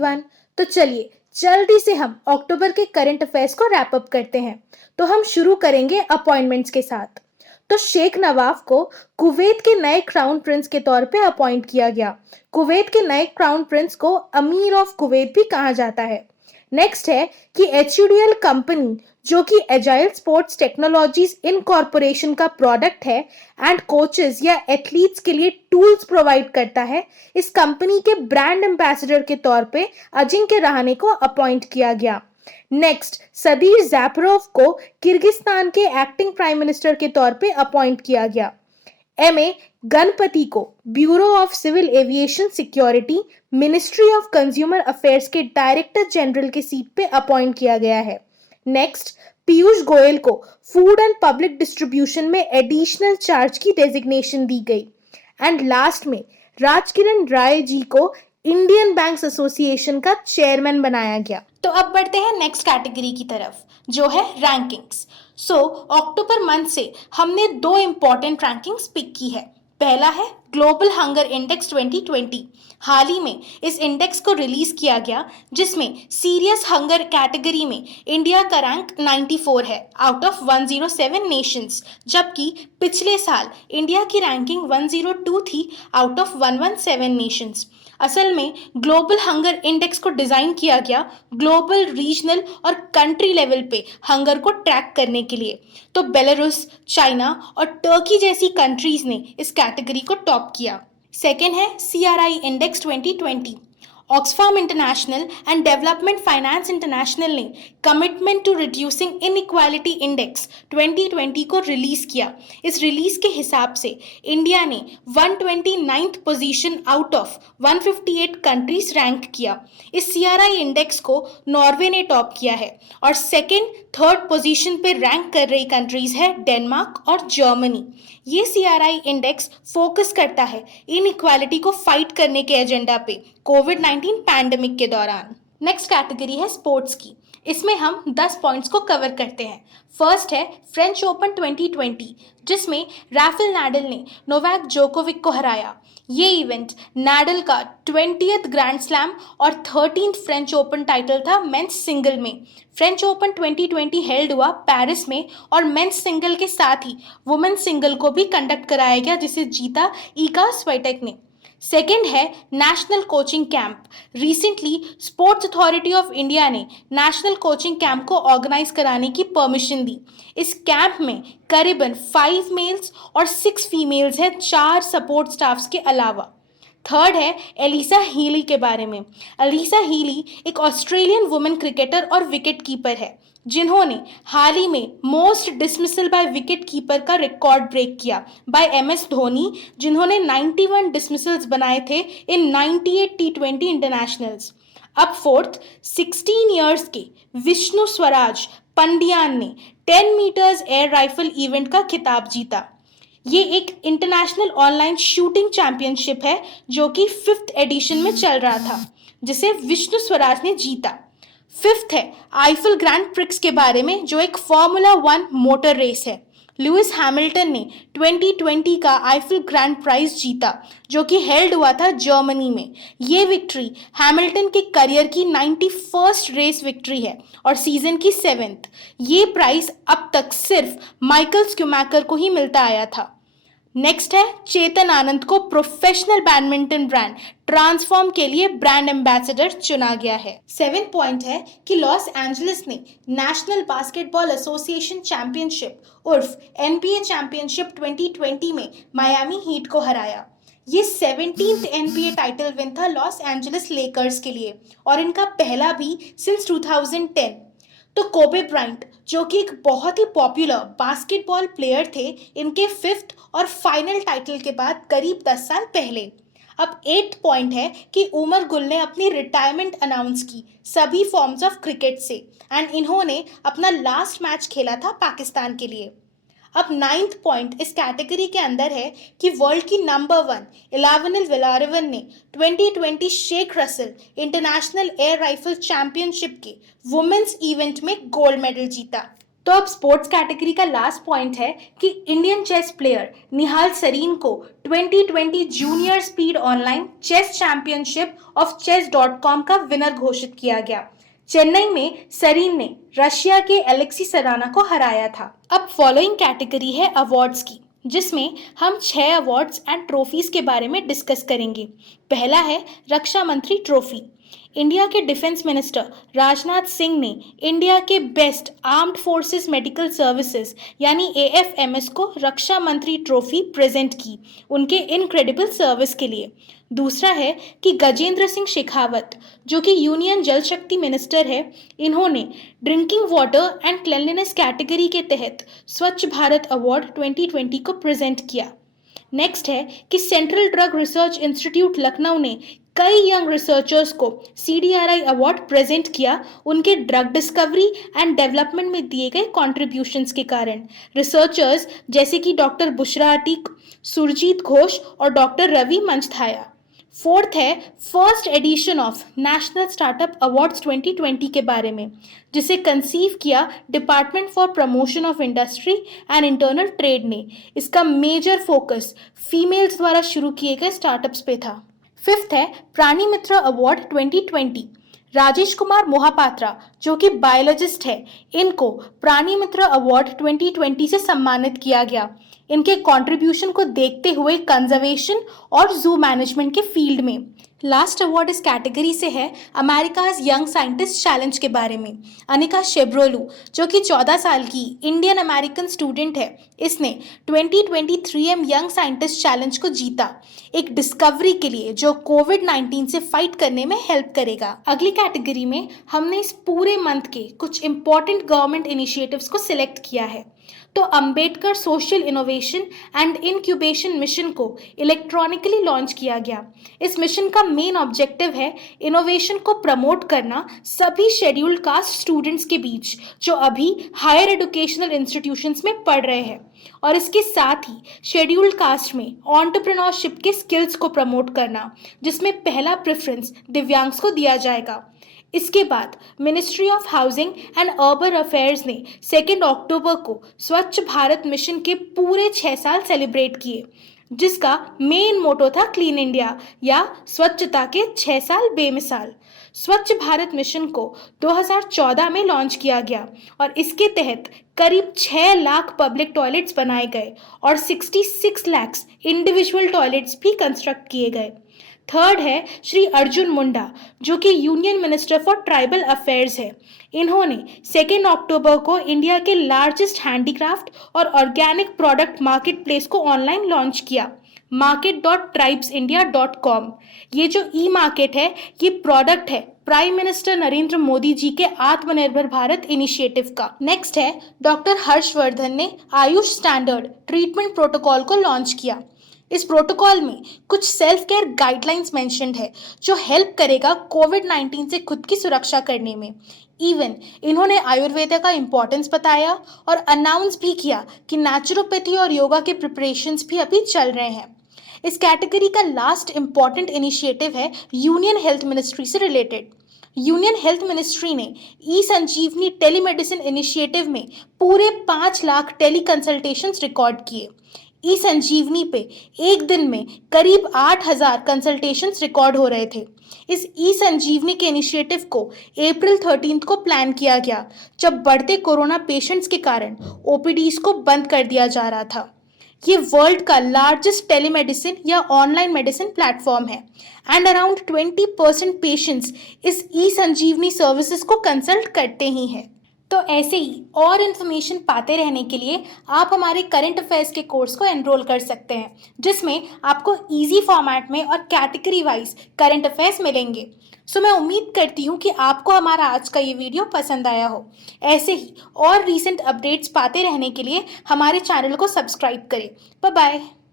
Everyone. तो चलिए जल्दी से हम अक्टूबर के करंट अफेयर्स को रैप अप करते हैं। तो हम शुरू करेंगे अपॉइंटमेंट्स के साथ। तो शेख नवाफ को कुवैत के नए क्राउन प्रिंस के तौर पे अपॉइंट किया गया। कुवैत के नए क्राउन प्रिंस को अमीर ऑफ कुवैत भी कहा जाता है। नेक्स्ट है कि HUDL कंपनी जो कि एजाइल स्पोर्ट्स टेक्नोलॉजीज इनकॉर्पोरेशन का प्रोडक्ट है एंड कोचेस या एथलीट्स के लिए टूल्स प्रोवाइड करता है, इस कंपनी के ब्रांड एम्बेसडर के तौर पे अजिंक्य रहाणे को अपॉइंट किया गया। नेक्स्ट, सदीर ज़ैपरोव को किर्गिस्तान के एक्टिंग प्राइम मिनिस्टर के तौर पे अपॉइंट किया गया। MA गणपति को bureau of civil aviation security ministry of consumer affairs के डायरेक्टर जनरल के सीट पे अपॉइंट किया गया है। नेक्स्ट, पीयूष गोयल को फूड एंड पब्लिक डिस्ट्रीब्यूशन में एडिशनल चार्ज की डेजिग्नेशन दी गई। एंड लास्ट में राजकिरण राय जी को इंडियन बैंक्स एसोसिएशन का चेयरमैन बनाया गया। तो अब बढ़ते हैं नेक्स्ट कैटेगरी की तरफ, जो है रैंकिंग्स। अक्टूबर मंथ से हमने 2 इंपॉर्टेंट रैंकिंग्स पिक की है। पहला है ग्लोबल हंगर इंडेक्स 2020। हाल ही में इस इंडेक्स को रिलीज किया गया, जिसमें सीरियस हंगर कैटेगरी में इंडिया का रैंक 94 है आउट ऑफ 107 नेशंस, जबकि पिछले साल इंडिया की रैंकिंग 102 थी आउट ऑफ 117 नेशंस। असल में ग्लोबल हंगर इंडेक्स को डिज़ाइन किया गया ग्लोबल, रीजनल और कंट्री लेवल पे हंगर को ट्रैक करने के लिए। तो बेलारूस, चाइना और टर्की जैसी कंट्रीज ने इस कैटेगरी को टॉप किया। सेकेंड है CRI index 2020। Oxfam International and Development Finance International ने commitment to reducing inequality index 2020 को रिलीज किया। इस रिलीज के हिसाब से इंडिया ने 129th position out of 158 countries rank किया। इस CRI इंडेक्स को नॉर्वे ने टॉप किया है और सेकेंड, थर्ड पोजीशन पे रैंक कर रही कंट्रीज है डेनमार्क और जर्मनी। ये CRI इंडेक्स फोकस करता है इनइक्वालिटी को फाइट करने के एजेंडा पे कोविड-19 पैंडेमिक के दौरान। नेक्स्ट कैटेगरी है स्पोर्ट्स की। इसमें हम 10 पॉइंट्स को कवर करते हैं। फर्स्ट है फ्रेंच ओपन 2020, जिसमें राफेल नाडल ने नोवाक जोकोविक को हराया। ये इवेंट नाडल का 20th ग्रैंड स्लैम और 13th फ्रेंच ओपन टाइटल था मेंस सिंगल में। फ्रेंच ओपन 2020 हेल्ड हुआ पेरिस में और मेंस सिंगल के साथ ही वुमेन्स सिंगल को भी कंडक्ट कराया गया, जिसे जीता ईगा स्वाइटेक ने। सेकेंड है national coaching camp. Recently sports authority of India ने नेशनल कोचिंग कैंप को ऑर्गेनाइज कराने की परमिशन दी। इस कैंप में करीबन 5 मेल्स और 6 फीमेल्स हैं, 4 सपोर्ट स्टाफ्स के अलावा। थर्ड है एलिसा हीली के बारे में। एलिसा हीली एक ऑस्ट्रेलियन वुमेन क्रिकेटर और विकेट कीपर है, जिन्होंने हाल ही में most dismissal by wicket keeper का रिकॉर्ड ब्रेक किया बाय MS धोनी, जिन्होंने 91 डिसमिसल्स बनाए थे इन 98 T20 इंटरनेशनल्स। अब फोर्थ, 16 इयर्स के विष्णु स्वराज पंडियान ने 10 मीटर्स एयर राइफल इवेंट का खिताब जीता। ये एक इंटरनेशनल ऑनलाइन शूटिंग चैंपियनशिप है जो कि 5th एडिशन में चल रहा था, जिसे विष्णु स्वराज ने जीता। फिफ्थ है आईफल ग्रैंड प्रिक्स के बारे में, जो एक फॉर्मूला 1 मोटर रेस है। लुइस हैमिल्टन ने 2020 का आईफल ग्रैंड प्राइज जीता, जो कि हेल्ड हुआ था जर्मनी में। ये विक्ट्री हैमिल्टन के करियर की 91st रेस विक्ट्री है और सीजन की 7th। ये प्राइज अब तक सिर्फ माइकल स्क्यूमैकर को ही मिलता आया था। नेक्स्ट है चेतन आनंद को प्रोफेशनल बैडमिंटन ब्रांड ट्रांसफॉर्म के लिए ब्रांड एम्बेसडर चुना गया है। 7 पॉइंट है कि लॉस एंजलिस ने नेशनल बास्केटबॉल एसोसिएशन चैंपियनशिप उर्फ NBA चैंपियनशिप 2020 में मायामी हीट को हराया। ये 17th NBA टाइटल विन था लॉस एंजलिस लेकर्स के लिए और इनका पहला भी सिंस 2010। तो कोबे ब्रायंट, जो कि एक बहुत ही पॉपुलर बास्केटबॉल प्लेयर थे, इनके 5th और फाइनल टाइटल के बाद करीब 10 साल पहले। अब 8 पॉइंट है कि उमर गुल ने अपनी रिटायरमेंट अनाउंस की सभी फॉर्म्स ऑफ क्रिकेट से एंड इन्होंने अपना लास्ट मैच खेला था पाकिस्तान के लिए। अब 9th पॉइंट इस कैटेगरी के अंदर है कि वर्ल्ड की नंबर 1 इलावनिल विलारिवन ने 2020 Sheikh Russel international air rifle championship के वुमेन्स इवेंट में गोल्ड मेडल जीता। तो अब स्पोर्ट्स कैटेगरी का लास्ट पॉइंट है कि Indian chess player Nihal Sarin को 2020 junior speed online chess championship of chess.com का विनर घोषित किया गया। चेन्नई में सरीन ने रशिया के एलेक्सी सराना को हराया था। अब फॉलोइंग कैटेगरी है अवार्ड्स की, जिसमें हम 6 अवार्ड्स एंड ट्रॉफीज के बारे में डिस्कस करेंगे। पहला है रक्षा मंत्री ट्रॉफी। इंडिया के डिफेंस मिनिस्टर राजनाथ सिंह ने इंडिया के best armed forces medical services यानी AFMS को रक्षा मंत्री ट्रॉफी प्रेजेंट की उनके इनक्रेडिबल सर्विस के लिए। दूसरा है कि गजेंद्र सिंह शेखावत, जो कि यूनियन जल शक्ति मिनिस्टर है, इन्होंने drinking water and cleanliness category के तहत स्वच्छ भारत अवार्ड 2020 को प्रेजेंट किया। नेक्स्ट है कि central drug research institute Lucknow ने कई यंग रिसर्चर्स को CDRI अवार्ड प्रेजेंट किया उनके ड्रग डिस्कवरी एंड डेवलपमेंट में दिए गए कॉन्ट्रीब्यूशंस के कारण। रिसर्चर्स जैसे कि डॉक्टर बुशरा अटीक, सुरजीत घोष और डॉक्टर रवि मंचथाया। फोर्थ है first edition of national startup awards 2020 के बारे में, जिसे कंसीव किया department for promotion of industry and internal trade ने। इसका मेजर फोकस फीमेल्स द्वारा शुरू किए गए स्टार्टअप्स पे था। फिफ्थ है प्राणी मित्र अवार्ड 2020। राजेश कुमार मोहापात्रा, जो कि बायोलॉजिस्ट है, इनको प्राणी मित्र अवार्ड 2020 से सम्मानित किया गया इनके कंट्रीब्यूशन को देखते हुए कंजर्वेशन और जू मैनेजमेंट के फील्ड में। लास्ट अवार्ड इस कैटेगरी से है अमेरिकाज यंग साइंटिस्ट चैलेंज के बारे में। अनिका शेब्रोलू, जो कि 14 साल की इंडियन अमेरिकन स्टूडेंट है, इसने 2020 3M यंग साइंटिस्ट चैलेंज को जीता, एक डिस्कवरी के लिए जो कोविड-19 से फाइट करने में हेल्प करेगा। अगली कैटेगरी में हमने इस पूरे मंथ के कुछ इंपॉर्टेंट गवर्नमेंट इनिशिएटिव्स को सिलेक्ट किया है। तो Ambedkar social innovation and incubation mission को इलेक्ट्रॉनिकली लॉन्च किया गया। इस मिशन का मेन ऑब्जेक्टिव है इनोवेशन को प्रमोट करना सभी शेड्यूल्ड कास्ट स्टूडेंट्स के बीच जो अभी हायर एजुकेशनल इंस्टीट्यूशंस में पढ़ रहे हैं, और इसके साथ ही शेड्यूल्ड कास्ट में एंटरप्रेन्योरशिप के स्किल्स को प्रमोट करना, जिसमें पहला प्रेफरेंस दिव्यांग्स को दिया जाएगा। इसके बाद ministry of housing and urban affairs ने 2 अक्टूबर को स्वच्छ भारत मिशन के पूरे 6 साल सेलिब्रेट किए, जिसका मेन मोटो था क्लीन इंडिया या स्वच्छता के 6 साल बेमिसाल। स्वच्छ भारत मिशन को 2014 में लॉन्च किया गया और इसके तहत करीब 6 लाख पब्लिक टॉयलेट्स बनाए गए और 66 लाख इंडिविजुअल टॉयलेट्स भी कंस्ट्रक्ट किए गए। थर्ड है श्री अर्जुन मुंडा, जो कि union minister for tribal affairs है। इन्होंने 2 अक्टूबर को इंडिया के लार्जेस्ट हैंडीक्राफ्ट और ऑर्गेनिक प्रोडक्ट मार्केट प्लेस को ऑनलाइन लॉन्च किया, market.tribesindia.com। ये जो ई-मार्केट है, ये प्रोडक्ट है प्राइम मिनिस्टर नरेंद्र मोदी जी के आत्मनिर्भर भारत इनिशिएटिव का। नेक्स्ट है डॉक्टर हर्षवर्धन ने आयुष स्टैंडर्ड ट्रीटमेंट प्रोटोकॉल को लॉन्च किया। इस प्रोटोकॉल में कुछ सेल्फ केयर गाइडलाइंस मेंशन्ड है जो हेल्प करेगा कोविड-19 से खुद की सुरक्षा करने में। इवन इन्होंने आयुर्वेदा का इम्पोर्टेंस बताया और अनाउंस भी किया कि नेचुरोपैथी और योगा के प्रिपरेशंस भी अभी चल रहे हैं। इस कैटेगरी का लास्ट इम्पॉर्टेंट इनिशिएटिव है यूनियन हेल्थ मिनिस्ट्री से रिलेटेड। यूनियन हेल्थ मिनिस्ट्री ने ई संजीवनी टेलीमेडिसिन इनिशिएटिव में पूरे 5 लाख टेली कंसल्टेशंस रिकॉर्ड किए। ई संजीवनी पे एक दिन में करीब 8000 कंसल्टेशंस रिकॉर्ड हो रहे थे। इस ई संजीवनी के इनिशिएटिव को अप्रैल 13 को प्लान किया गया, जब बढ़ते कोरोना पेशेंट्स के कारण ओपीडीज को बंद कर दिया जा रहा था। ये वर्ल्ड का लार्जेस्ट टेलीमेडिसिन या ऑनलाइन मेडिसिन प्लेटफॉर्म है एंड अराउंड 20% पेशेंट्स इस ई संजीवनी सर्विसेज को कंसल्ट करते ही हैं। तो ऐसे ही और इन्फॉर्मेशन पाते रहने के लिए आप हमारे करंट अफेयर्स के कोर्स को एनरोल कर सकते हैं, जिसमें आपको इजी फॉर्मेट में और कैटेगरी वाइज करंट अफेयर्स मिलेंगे। सो मैं उम्मीद करती हूँ कि आपको हमारा आज का ये वीडियो पसंद आया हो। ऐसे ही और रीसेंट अपडेट्स पाते रहने के लिए हमारे चैनल को सब्सक्राइब करें। Bye bye.